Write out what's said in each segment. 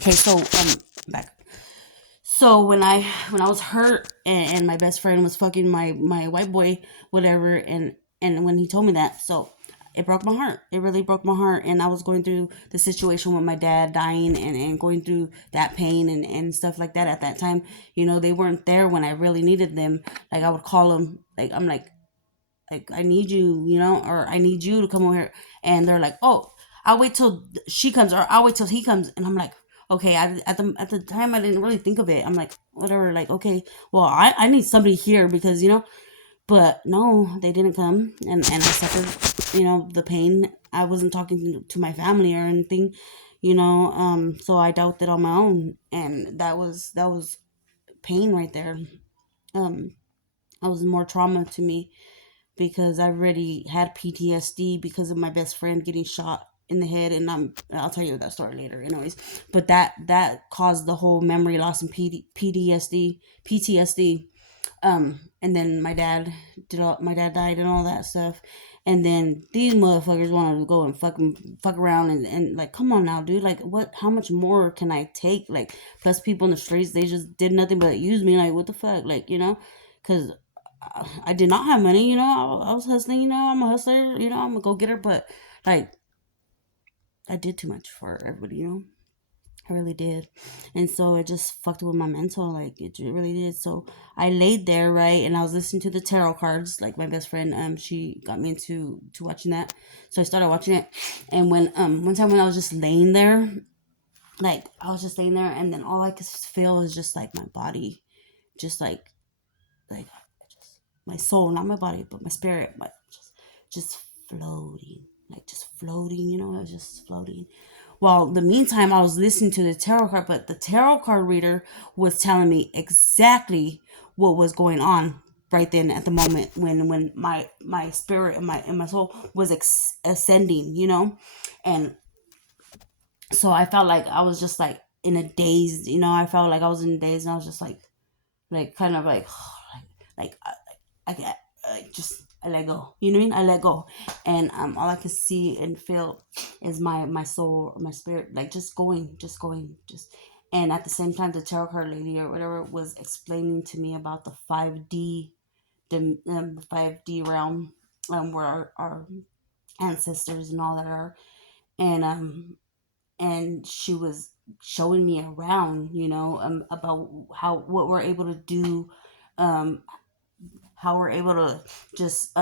Okay, so back. So when I was hurt and my best friend was fucking my white boy, whatever, and when he told me that, so it broke my heart. It really broke my heart. And I was going through the situation with my dad dying and going through that pain and stuff like that at that time. They weren't there when I really needed them. Like, I would call them, like, I'm like, I need you, or I need you to come over here. And they're like, oh, I'll wait till she comes, or I'll wait till he comes. And I'm like, okay. At the time, I didn't really think of it. I'm like, whatever. Like, okay, well, I need somebody here because But no, they didn't come, and I suffered, the pain. I wasn't talking to my family or anything, So I dealt it on my own, and that was pain right there. Um, that was more trauma to me because I already had PTSD because of my best friend getting shot in the head, and I'll tell you that story later, anyways. But that caused the whole memory loss and PTSD. And then my dad died and all that stuff. And then these motherfuckers wanted to go and fuck around and like, come on now, dude. Like, what? How much more can I take? Like, plus people in the streets, they just did nothing but use me. Like, what the fuck? Like, because I did not have money. I was hustling. I'm a hustler. I'm a go getter. But like, I did too much for everybody. I really did. And so it just fucked with my mental. Like, it really did. So I laid there, right? And I was listening to the tarot cards. Like, my best friend, she got me into watching that. So I started watching it. And when one time when I was just laying there, like, I was just laying there, and then all I could feel is just like my body, just like just my soul, not my body, but my spirit, but just floating, like, just floating. It was just floating. Well, the meantime, I was listening to the tarot card, but the tarot card reader was telling me exactly what was going on right then at the moment when my spirit and my soul was ascending, and so I felt like I was just like in a daze, I felt like I was in a daze, and I was just like kind of like I get just I let go. You know what I mean? I let go, and all I could see and feel is my soul, my spirit, like just going, just. And at the same time, the tarot card lady or whatever was explaining to me about the 5D, the 5D realm, where our ancestors and all that are, and she was showing me around, about how what we're able to do, um, how we're able to just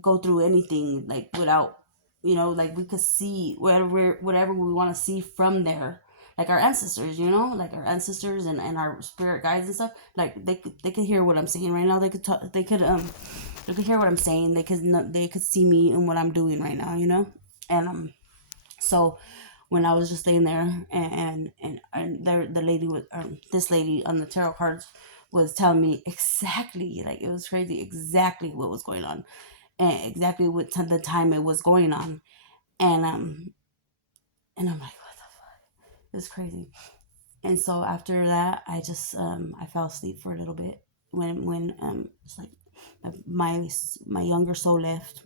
go through anything like without, like we could see whatever we want to see from there, like our ancestors, like our ancestors and our spirit guides and stuff. Like they could hear what I'm saying right now. They could talk, they could hear what I'm saying. They could see me and what I'm doing right now, and so when I was just laying there, and the lady with this lady on the tarot cards was telling me exactly, like, it was crazy, exactly what was going on, and exactly what the time it was going on, and and I'm like, what the fuck, it was crazy. And so after that, I just I fell asleep for a little bit when it's like my younger soul left,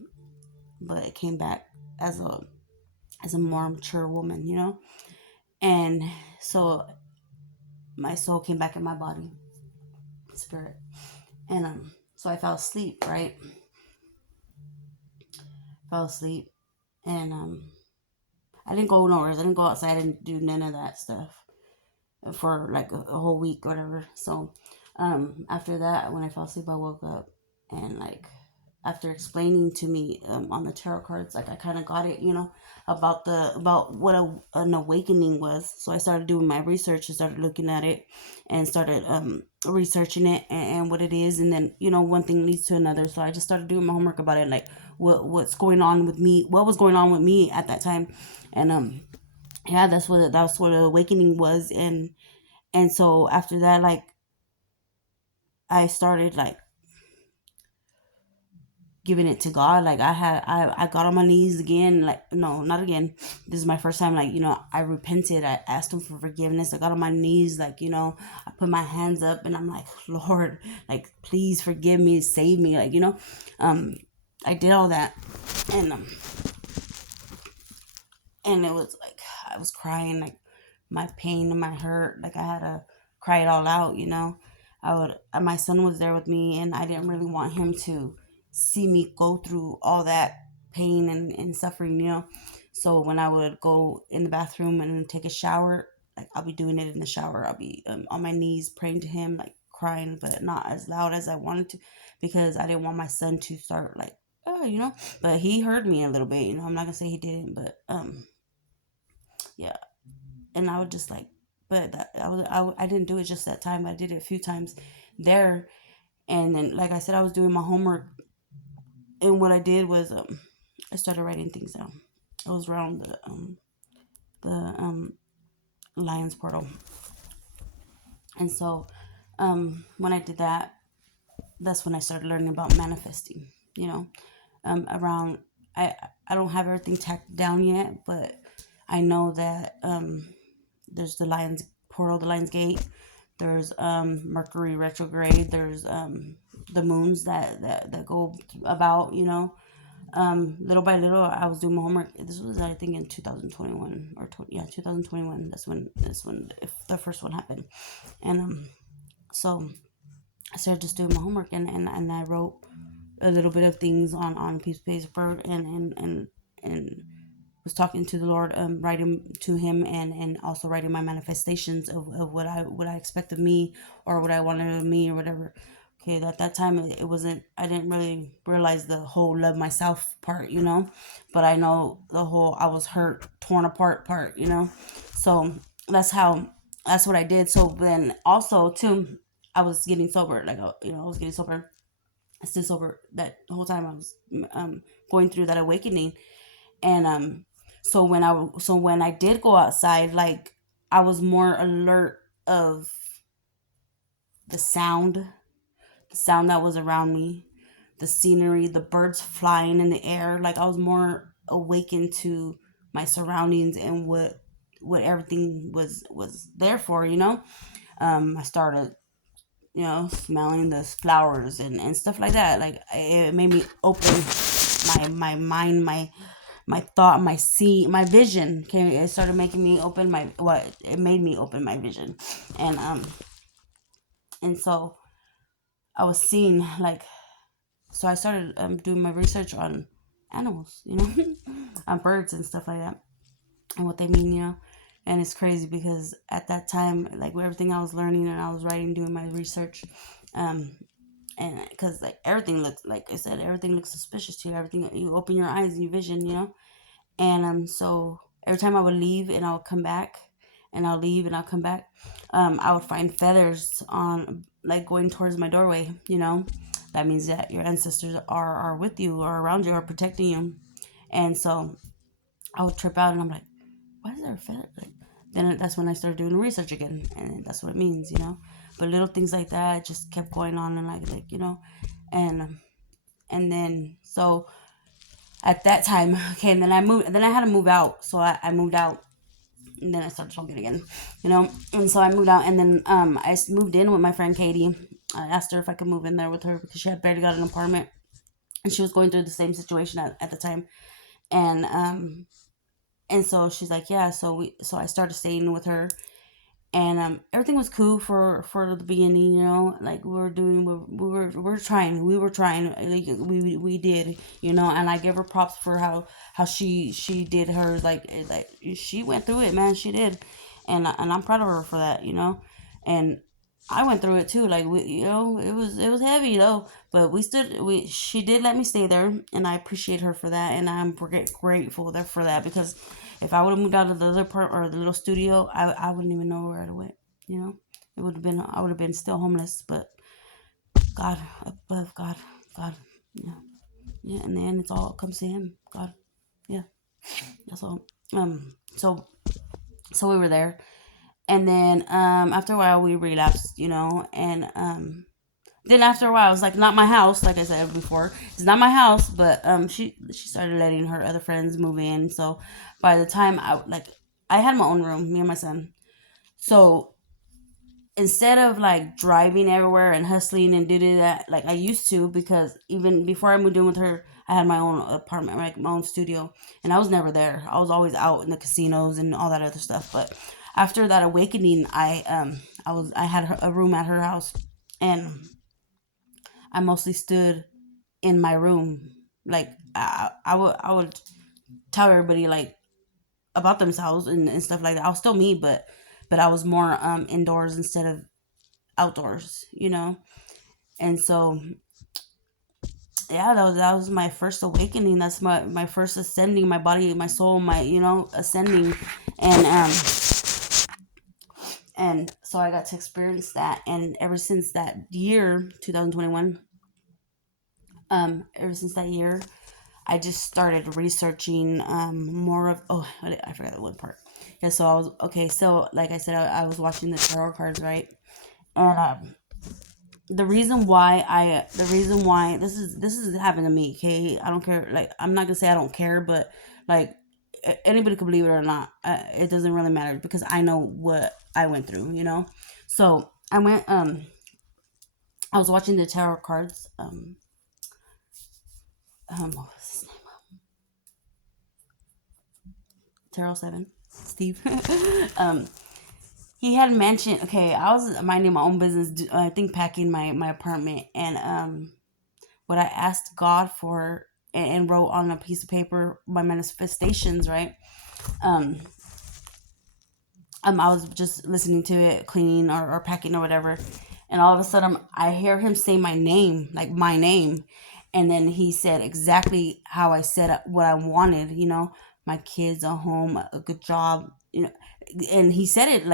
but it came back as a more mature woman, and so my soul came back in my body, spirit, and so I fell asleep, right? Fell asleep, and I didn't go nowhere. I didn't go outside. I didn't do none of that stuff for like a whole week or whatever. So after that, when I fell asleep, I woke up, and like after explaining to me on the tarot cards, like I kind of got it, about what an awakening was. So I started doing my research and started looking at it and started researching it and what it is, and then one thing leads to another. So I just started doing my homework about it, like what's going on with me, what was going on with me at that time, and yeah, that's what awakening was. And so after that, like, I started like giving it to God. Like I got on my knees again. Like, no, not again. This is my first time. Like, I repented. I asked him for forgiveness. I got on my knees. Like, I put my hands up, and I'm like, Lord, like, please forgive me, save me. Like, um, I did all that, and it was like I was crying, like my pain and my hurt, like I had to cry it all out, you know. My son was there with me, and I didn't really want him to see me go through all that pain and suffering, you know. So when I would go in the bathroom and take a shower, like I'll be doing it in the shower. I'll be on my knees praying to him, like crying, but not as loud as I wanted to, because I didn't want my son to start like, oh, you know. But he heard me a little bit, you know. I'm not gonna say he didn't, but yeah. And I would just like, but I didn't do it just that time. I did it a few times there, and then like I said, I was doing my homework, and what I did was I started writing things down. It was around the Lions portal, and so when I did that, that's when I started learning about manifesting. You know, around I I don't have everything tacked down yet, but I know that there's the Lions portal, the Lions Gate. There's Mercury retrograde. There's the moons that go about. You know, little by little, I was doing my homework. This was, I think, in 2021 or 2021. That's when if the first one happened, and so I started just doing my homework, and I wrote a little bit of things on a piece of paper, and was talking to the Lord, writing to Him, and also writing my manifestations of what I expect of me, or what I wanted of me, or whatever. Okay, at that time it wasn't. I didn't really realize the whole love myself part, you know, but I know the whole I was hurt, torn apart part, you know. So that's how. That's what I did. So then also too, I was getting sober. Like I was getting sober. Still sober that whole time. I was going through that awakening, and so when I did go outside, like I was more alert of the sound that was around me, the scenery, the birds flying in the air. Like I was more awakened to my surroundings and what everything was there for, you know. I started, you know, smelling the flowers and stuff like that. Like it made me open my mind, my thought, my vision. Okay, it started making me open my what it made me open my vision, and so I was seeing, like, so I started doing my research on animals, you know, on birds and stuff like that, and what they mean, you know. And it's crazy because at that time, like with everything I was learning and I was writing, doing my research, um, and because like everything looks, like I said, everything looks suspicious to you. Everything, you open your eyes and your vision, you know. And so every time I would leave and I would come back, and I'll leave and I'll come back, I would find feathers on, like, going towards my doorway, you know. That means that your ancestors are with you, or around you, or protecting you. And so I would trip out and I'm like, why is there a feather? Like, then that's when I started doing the research again, and that's what it means, you know. But little things like that just kept going on, and like you know, and then so at that time, okay, and then I moved, and then I had to move out, so I moved out, and then I started smoking again, you know. And so I moved out, and then I moved in with my friend Katie. I asked her if I could move in there with her because she had barely got an apartment, and she was going through the same situation at the time, and so she's like, yeah. So I started staying with her, and everything was cool for the beginning, you know. Like we were trying, like, we did, you know. And I give her props for how she did hers, like she went through it, man. She did, and I'm proud of her for that, you know. And I went through it too, like, you know, it was heavy though, but she did let me stay there, and I appreciate her for that, and I'm grateful there for that, because if I would have moved out of the other part, or the little studio, I wouldn't even know where I went, you know. I would have been still homeless, but God, above God, God, yeah, yeah. In the end, it's all comes to Him, God, yeah. That's all. So we were there, and then after a while we relapsed, you know. And then after a while, it was like, not my house, like I said before, it's not my house, but she started letting her other friends move in. So by the time I had my own room, me and my son. So instead of like driving everywhere and hustling and doing that like I used to, because even before I moved in with her, I had my own apartment, like my own studio, and I was never there. I was always out in the casinos and all that other stuff. But after that awakening, I had a room at her house, and I mostly stood in my room. Like I would tell everybody like about themselves and stuff like that. I was still me, but I was more indoors instead of outdoors, And so yeah, that was my first awakening. That's my first ascending, my body, my soul, my ascending, and so I got to experience that. And ever since that year, 2021, ever since that year, I just started researching more of. Oh, I forgot the one part. Yeah, so I was okay. So like I said, I was watching the tarot cards, right? And the reason why this is happened to me. Okay, I don't care. Like I'm not gonna say I don't care, but like anybody could believe it or not. It doesn't really matter because I know what I went through. So I was watching the tarot cards. What was his name? Tarot Seven, Steve. um, he had mentioned. Okay, I was minding my own business. I think packing my apartment, and what I asked God for and wrote on a piece of paper my manifestations. Right. Um, I was just listening to it, cleaning or packing or whatever, and all of a sudden I hear him say my name, like my name, and then he said exactly how I said what I wanted. My kids, a home, a good job. And he said it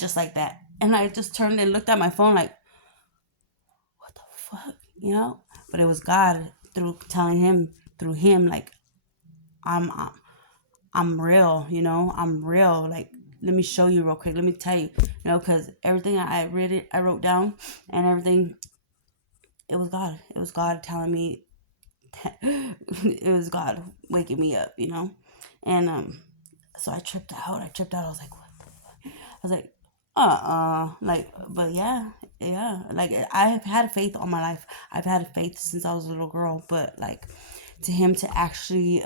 just like that, and I just turned and looked at my phone like, what the fuck, But it was God through him, like I'm I'm real, I'm real. Like, let me show you real quick. Let me tell you, because everything I wrote down and everything, it was God. It was God telling me, it was God waking me up, And so I tripped out. I was like, what the fuck? I was like, like, but yeah, yeah. Like, I've had faith all my life. I've had faith since I was a little girl, but like, to him to actually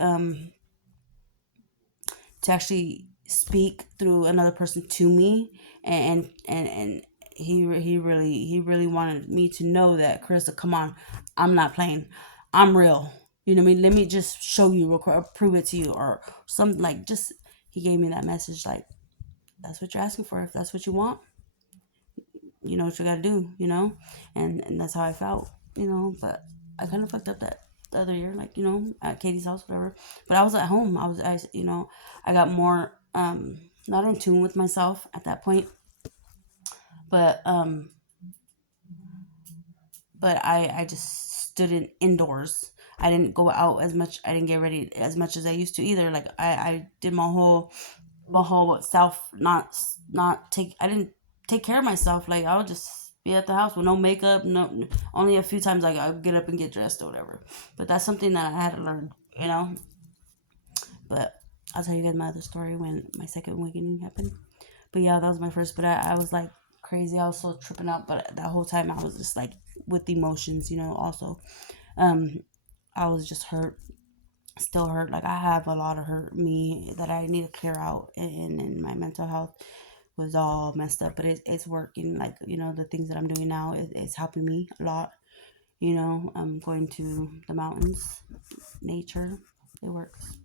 speak through another person to me, and he really wanted me to know that, Carissa, come on, I'm not playing, I'm real. You know what I mean? Let me just show you real quick, or prove it to you, or something. Like, just he gave me that message, like, that's what you're asking for. If that's what you want, you know what you gotta do, and that's how I felt, but I kind of fucked up that the other year, like, at Katie's house, whatever. But I was at home. I got more not in tune with myself at that point, but I just stood indoors. I didn't go out as much. I didn't get ready as much as I used to either. Like, I did my whole self, not take. I didn't take care of myself. Like, I would just be at the house with no makeup. No, only a few times like I would get up and get dressed or whatever. But that's something that I had to learn. But I'll tell you guys my other story when my second awakening happened. But yeah, that was my first. But I was like crazy. I was so tripping out. But that whole time I was just like with emotions. Also, um, I was just hurt, still hurt. Like, I have a lot of hurt me that I need to clear out, and my mental health was all messed up. But it's working. Like, the things that I'm doing now is helping me a lot. I'm going to the mountains, nature. It works.